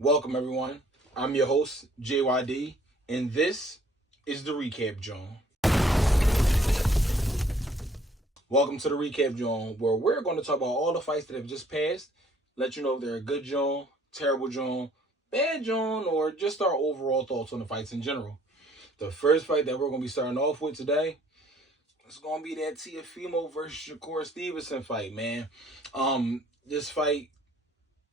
Welcome, everyone. I'm your host, JYD, and this is the Recap JAWN. Welcome to the Recap JAWN, where we're going to talk about all the fights that have just passed, let you know if they're a good JAWN, terrible JAWN, bad JAWN, or just our overall thoughts on the fights in general. The first fight that we're going to be starting off with today is going to be that Teofimo versus Shakur Stevenson fight, man. This fight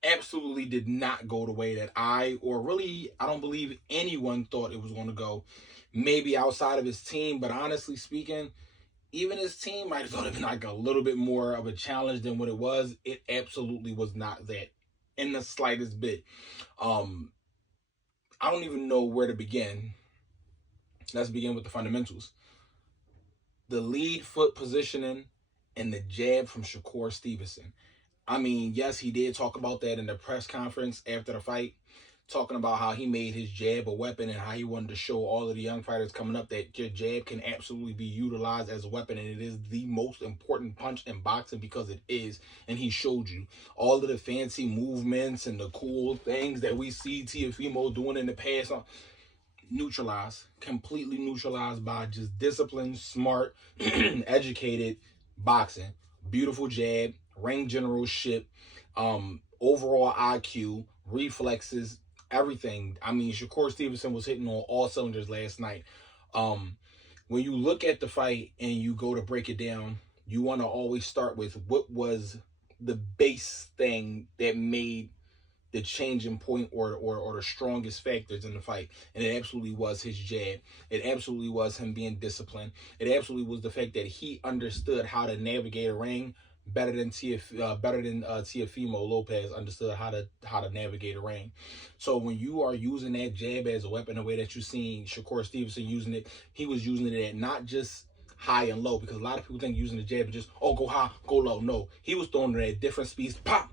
absolutely did not go the way that I don't believe anyone thought it was going to go. Maybe outside of his team, but honestly speaking, even his team might have thought it been like a little bit more of a challenge than what it was. It absolutely was not that in the slightest bit. I don't even know where to begin. Let's begin with the fundamentals. The lead foot positioning and the jab from Shakur Stevenson. I mean, yes, he did talk about that in the press conference after the fight, talking about how he made his jab a weapon and how he wanted to show all of the young fighters coming up that your jab can absolutely be utilized as a weapon, and it is the most important punch in boxing because it is. And he showed you all of the fancy movements and the cool things that we see Teofimo doing in the past. Neutralized, completely neutralized by just disciplined, smart, educated boxing. Beautiful jab, ring generalship, overall IQ, reflexes, everything. I mean, Shakur Stevenson was hitting on all cylinders last night. When you look at the fight and you go to break it down, you want to always start with what was the base thing that made the changing point or the strongest factors in the fight. And it absolutely was his jab. It absolutely was him being disciplined. It absolutely was the fact that he understood how to navigate a ring better than Teofimo Lopez understood how to navigate a ring. So when you are using that jab as a weapon, the way that you've seen Shakur Stevenson using it, he was using it at not just high and low, because a lot of people think using the jab is just, go high, go low. No, he was throwing it at different speeds, pop,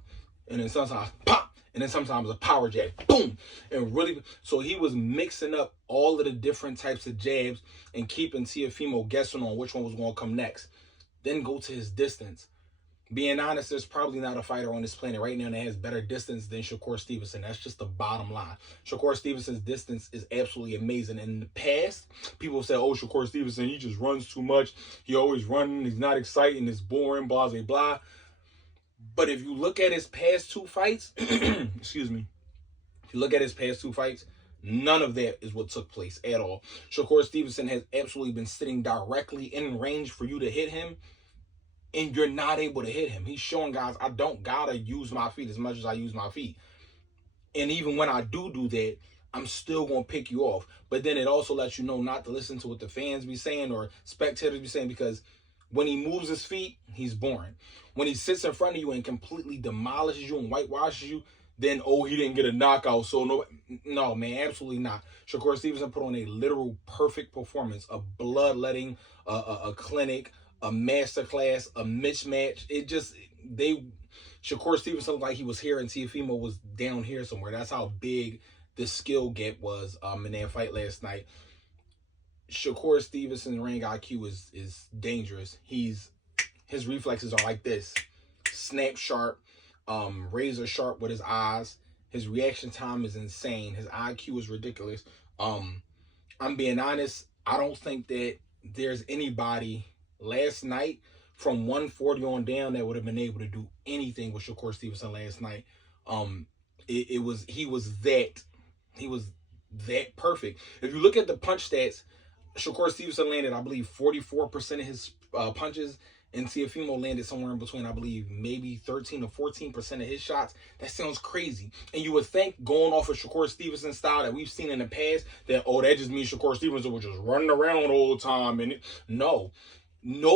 and then sometimes pop, and then sometimes a power jab, boom, and really, so he was mixing up all of the different types of jabs and keeping Teofimo guessing on which one was going to come next. Then go to his distance. Being honest, there's probably not a fighter on this planet right now that has better distance than Shakur Stevenson. That's just the bottom line. Shakur Stevenson's distance is absolutely amazing. In the past, people say, oh, Shakur Stevenson, he just runs too much. He always running. He's not exciting. It's boring, blah, blah, blah. But if you look at his past two fights, excuse me, if you look at his past two fights, none of that is what took place at all. Shakur Stevenson has absolutely been sitting directly in range for you to hit him, and you're not able to hit him. He's showing guys, I don't gotta use my feet as much as I use my feet. And even when I do that, I'm still gonna pick you off. But then it also lets you know not to listen to what the fans be saying or spectators be saying, because when he moves his feet, he's boring. When he sits in front of you and completely demolishes you and whitewashes you, then, he didn't get a knockout, so no, man, absolutely not. Shakur Stevenson put on a literal perfect performance, a bloodletting, a clinic, a masterclass, a mismatch. Shakur Stevenson looked like he was here and Teofimo was down here somewhere. That's how big the skill gap was in that fight last night. Shakur Stevenson's ring IQ is dangerous. His reflexes are like this. Snap sharp, razor sharp with his eyes. His reaction time is insane. His IQ is ridiculous. I'm being honest, I don't think that there's anybody last night from 140 on down that would have been able to do anything with Shakur Stevenson last night. He was that perfect. If you look at the punch stats, Shakur Stevenson landed, I believe, 44% of his punches, and Teofimo landed somewhere in between, I believe, maybe 13 or 14% of his shots. That sounds crazy. And you would think, going off of Shakur Stevenson's style that we've seen in the past, that, that just means Shakur Stevenson was just running around all the time. And no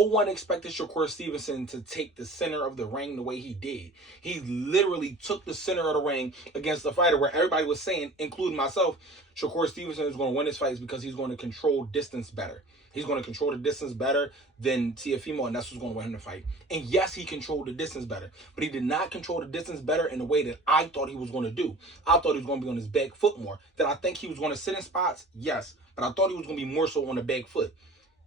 one expected Shakur Stevenson to take the center of the ring the way he did. He literally took the center of the ring against the fighter where everybody was saying, including myself, Shakur Stevenson is going to win his fights because he's going to control distance better. He's going to control the distance better than Teofimo, and that's what's going to win him the fight. And yes, he controlled the distance better, but he did not control the distance better in the way that I thought he was going to do. I thought he was going to be on his back foot more. Did I think he was going to sit in spots? Yes, but I thought he was going to be more so on the back foot.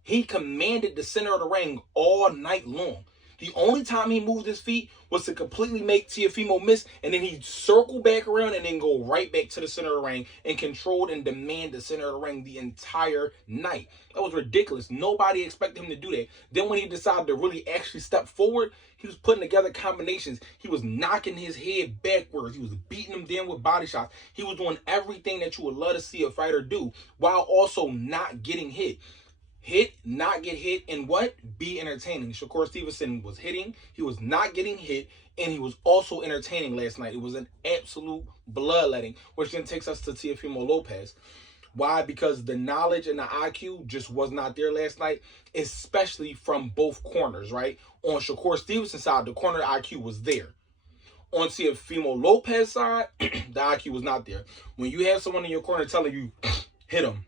He commanded the center of the ring all night long. The only time he moved his feet was to completely make Teofimo miss, and then he circled back around and then go right back to the center of the ring and controlled and demand the center of the ring the entire night. That was ridiculous. Nobody expected him to do that. Then when he decided to really actually step forward, he was putting together combinations. He was knocking his head backwards. He was beating him down with body shots. He was doing everything that you would love to see a fighter do while also not getting hit. Hit, not get hit, and what? Be entertaining. Shakur Stevenson was hitting, he was not getting hit, and he was also entertaining last night. It was an absolute bloodletting, which then takes us to Teofimo Lopez. Why? Because the knowledge and the IQ just was not there last night, especially from both corners, right? On Shakur Stevenson's side, the corner IQ was there. On Teofimo Lopez's side, the IQ was not there. When you have someone in your corner telling you, hit him,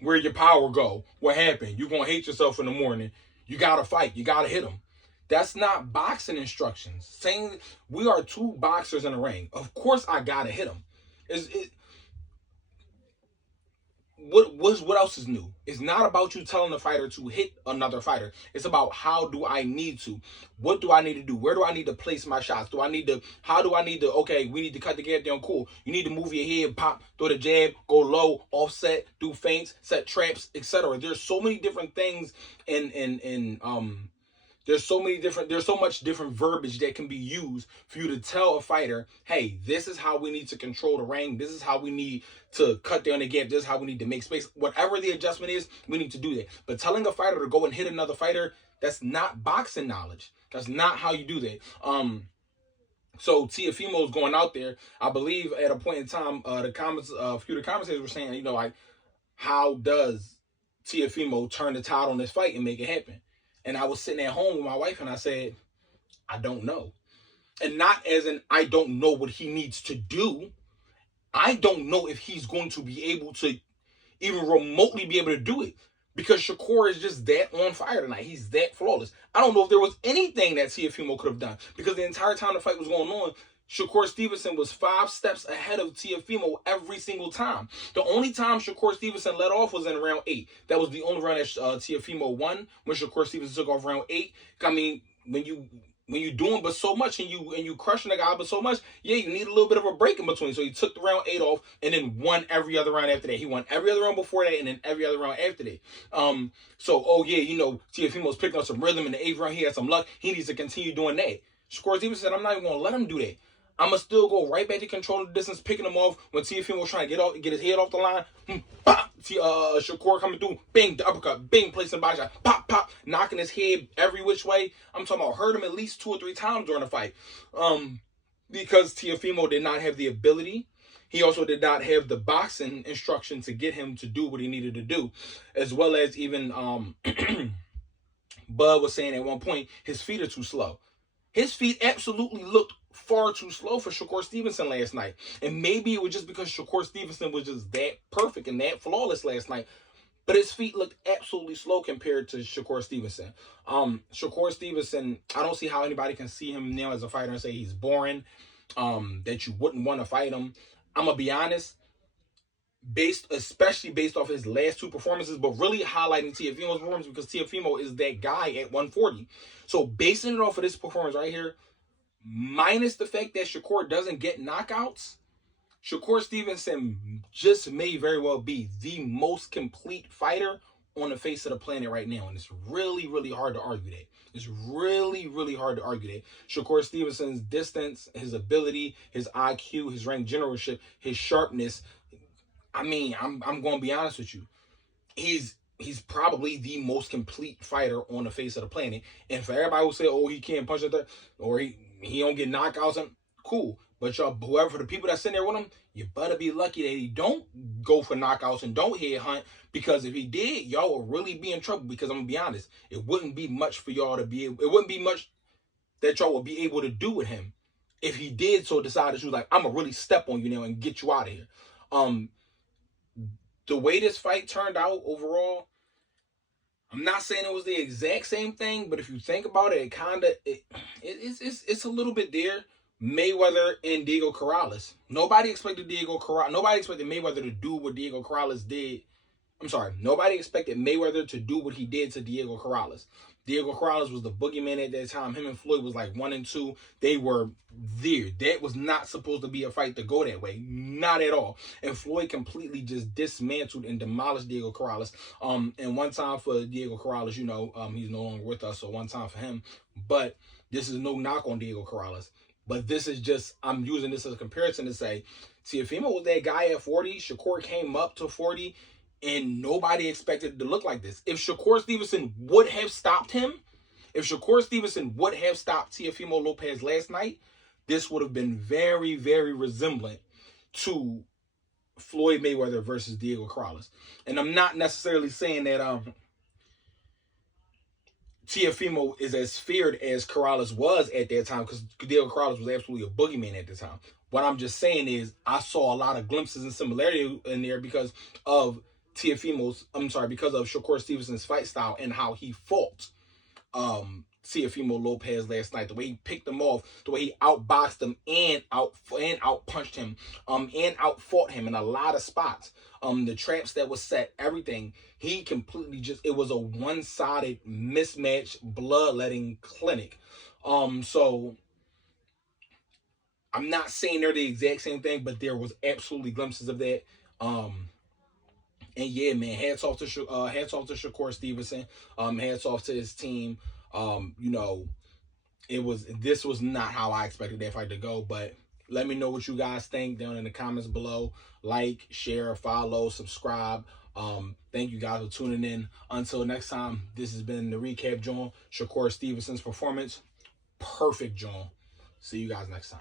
where'd your power go? What happened? You're going to hate yourself in the morning. You got to fight. You got to hit him. That's not boxing instructions. Saying we are two boxers in a ring. Of course I got to hit him. What else is new? It's not about you telling the fighter to hit another fighter. It's about how do I need to? What do I need to do? Where do I need to place my shots? How do I need to, okay, we need to cut the gap down, cool. You need to move your head, pop, throw the jab, go low, offset, do feints, set traps, etc. There's so many different things there's so much different verbiage that can be used for you to tell a fighter, hey, this is how we need to control the ring. This is how we need to cut down the gap. This is how we need to make space. Whatever the adjustment is, we need to do that. But telling a fighter to go and hit another fighter, that's not boxing knowledge. That's not how you do that. So Teofimo's going out there. I believe at a point in time, a few of the commentators were saying, you know, like, how does Teofimo turn the tide on this fight and make it happen? And I was sitting at home with my wife and I said, I don't know. And not as in I don't know what he needs to do. I don't know if he's going to be able to even remotely be able to do it. Because Shakur is just that on fire tonight. He's that flawless. I don't know if there was anything that Teofimo could have done. Because the entire time the fight was going on, Shakur Stevenson was 5 steps ahead of Teofimo every single time. The only time Shakur Stevenson let off was in round 8. That was the only round that Teofimo won, when Shakur Stevenson took off round 8. I mean, when you doing but so much and you crushing a guy but so much, yeah, you need a little bit of a break in between. So he took the round 8 off and then won every other round after that. He won every other round before that and then every other round after that. Oh yeah, you know, Teofimo's picking up some rhythm in the 8th round. He had some luck. He needs to continue doing that. Shakur Stevenson said, I'm not even going to let him do that. I'm going to still go right back to control the distance, picking him off when Teofimo was trying to get his head off the line. Pop, Shakur coming through, bing, the uppercut, bing, placing body shot, pop, pop, knocking his head every which way. I'm talking about hurt him at least 2 or 3 times during the fight. Because Teofimo did not have the ability. He also did not have the boxing instruction to get him to do what he needed to do. As well as even Bud was saying at one point, his feet are too slow. His feet absolutely looked far too slow for Shakur Stevenson last night. And maybe it was just because Shakur Stevenson was just that perfect and that flawless last night. But his feet looked absolutely slow compared to Shakur Stevenson. Shakur Stevenson, I don't see how anybody can see him now as a fighter and say he's boring, that you wouldn't want to fight him. I'm going to be honest, especially based off his last 2 performances, but really highlighting Teofimo's performance because Teofimo is that guy at 140. So basing it off of this performance right here, minus the fact that Shakur doesn't get knockouts, Shakur Stevenson just may very well be the most complete fighter on the face of the planet right now. And it's really, really hard to argue that. It's really, really hard to argue that. Shakur Stevenson's distance, his ability, his IQ, his rank generalship, his sharpness. I mean, I'm going to be honest with you. He's probably the most complete fighter on the face of the planet. And for everybody who say, oh, he can't punch at that, or he don't get knockouts, cool. But y'all, for the people that's in there with him, you better be lucky that he don't go for knockouts and don't head hunt. Because if he did, y'all would really be in trouble. Because I'm going to be honest, it wouldn't be much for y'all to be able, it wouldn't be much that y'all would be able to do with him. If he did so decide that you like, I'm going to really step on you now and get you out of here. The way this fight turned out overall, I'm not saying it was the exact same thing, but if you think about it, it's a little bit there. Mayweather and Diego Corrales. Nobody expected Mayweather to do what Diego Corrales did. I'm sorry. Nobody expected Mayweather to do what he did to Diego Corrales. Diego Corrales was the boogeyman at that time. Him and Floyd was like 1 and 2. They were there. That was not supposed to be a fight to go that way. Not at all. And Floyd completely just dismantled and demolished Diego Corrales. And one time for Diego Corrales, you know, he's no longer with us, so one time for him. But this is no knock on Diego Corrales. But this is just, I'm using this as a comparison to say, Teofimo was that guy at 40. Shakur came up to 40. And nobody expected it to look like this. If Shakur Stevenson would have stopped him, if Shakur Stevenson would have stopped Teofimo Lopez last night, this would have been very, very resemblant to Floyd Mayweather versus Diego Corrales. And I'm not necessarily saying that Teofimo is as feared as Corrales was at that time, because Diego Corrales was absolutely a boogeyman at the time. What I'm just saying is I saw a lot of glimpses and similarity in there because of because of Shakur Stevenson's fight style and how he fought Teofimo Lopez last night. The way he picked him off, the way he outboxed him and outpunched him, and outfought him in a lot of spots. The traps that was set, everything. He completely it was a one-sided mismatch bloodletting clinic. So I'm not saying they're the exact same thing, but there was absolutely glimpses of that. And yeah, man, hats off to Shakur Stevenson. Hats off to his team. You know, this was not how I expected that fight to go, but let me know what you guys think down in the comments below. Like, share, follow, subscribe. Thank you guys for tuning in. Until next time, this has been the recap, JAWN. Shakur Stevenson's performance. Perfect, JAWN. See you guys next time.